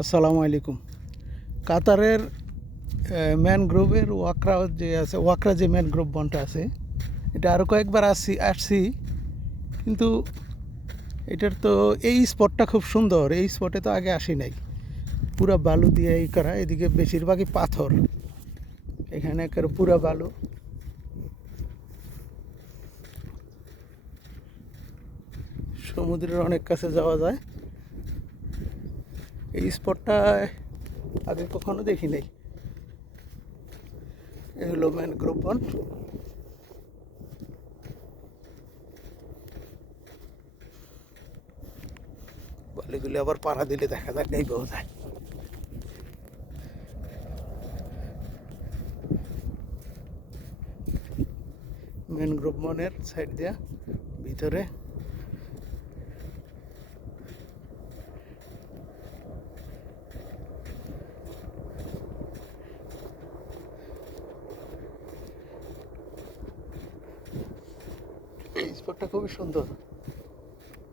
আসসালামু আলাইকুম। কাতারের ম্যানগ্রোভের ওয়াকরা যে ম্যানগ্রোভ বনটা আছে, এটা আরও কয়েকবার আসছি, কিন্তু এটার তো এই স্পটটা খুব সুন্দর। এই স্পটে তো আগে আসি নাই। পুরা বালু দিয়ে এই করা, এদিকে বেশিরভাগই পাথর, এখানে একেবারে পুরা বালু। সমুদ্রের অনেক কাছে যাওয়া যায়। এই স্পটটা আগে কখনো দেখি নাই। এ হলো ম্যানগ্রোভ বন। বালিগুলি আবার পাড়া দিলে দেখা যায় নেই পাওয়া যায়। ম্যানগ্রোভ বনের সাইড দিয়া ভিতরে এই স্পটটা খুবই সুন্দর,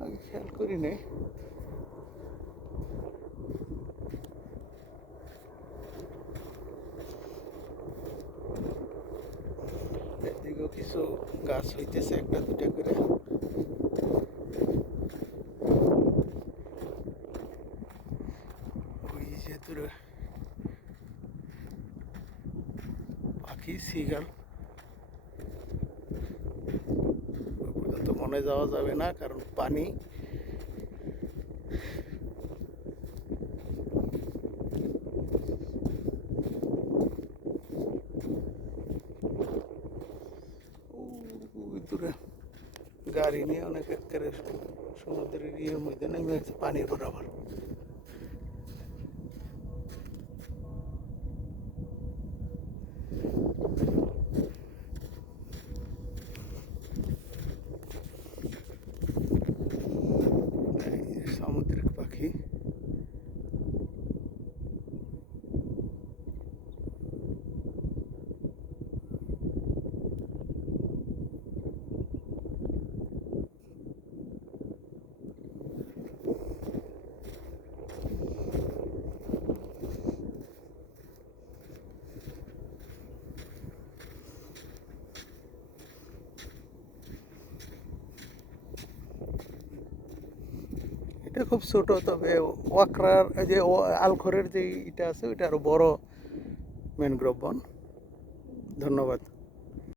আগে খেয়াল করি নাই। এদিকেও কিছু গাছ হইতেছে, একটা দুটা করে। ওই যে দূরে পাখি, সিগাল। ওই পর্যন্ত মনে যাওয়া যাবে না, কারণ পানি। ওই দূরে গাড়ি নিয়ে অনেক একেবারে সমুদ্রের ইয়ের মধ্যে নেমে আছে, পানির বরাবর। এই যে সামুদ্রিক পাখি। এটা খুব ছোট, তবে ওয়াকরার যে আলখরের যে এটা আছে, ওইটা আরো বড় ম্যানগ্রোভ বন। ধন্যবাদ।